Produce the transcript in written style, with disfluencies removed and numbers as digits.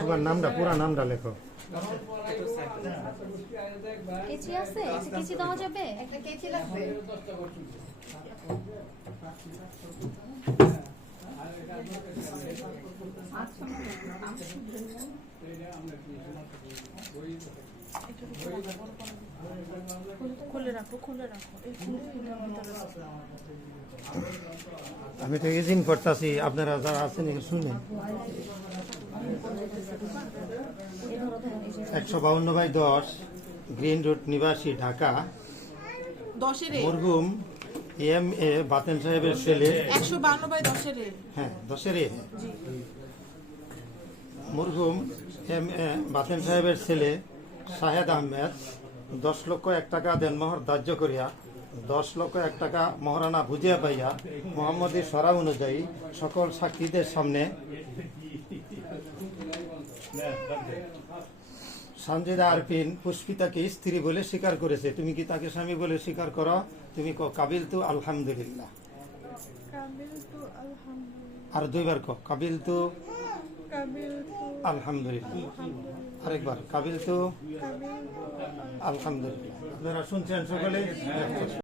তোমার নামটা পুরা নামটা লেখো। কেচি আছে? কেচি দেওয়া যাবে? একটা কেচি লাগবে। খুলে রাখো, খুলে রাখো। আমি তো এজিন করতেছি, আপনারা যারা আছেন শুনে। 152/10 গ্রিন রোড নিবাসী, ঢাকা। মরহুম এম.এ. বাতেন সাহেবের ছেলে। 152/10 হ্যাঁ, 10 মরহুম এম.এ. বাতেন সাহেবের ছেলে শাহেদ আহমেদ 10 লক্ষ 1 টাকা দেনমোহর ধার্য করিয়া 10 লক্ষ 1 টাকা মহারানা বুঝিয়া পাইয়া মোহাম্মদী সরা অনুযায়ী সকল সাক্ষীদের সামনে সঞ্জয়দা আরফিন পুষ্পিতাকে স্ত্রী বলে স্বীকার করেছে। তুমি কি তাকে স্বামী বলে স্বীকার করো? তুমি কাবিল তু আলহামদুলিল্লাহ। আর 2বার কাবিল তু আলহামদুলিল্লাহ। আরেকবার কাবিল তু আলহামদুলিল্লাহ। আপনারা শুনছেন সকলে?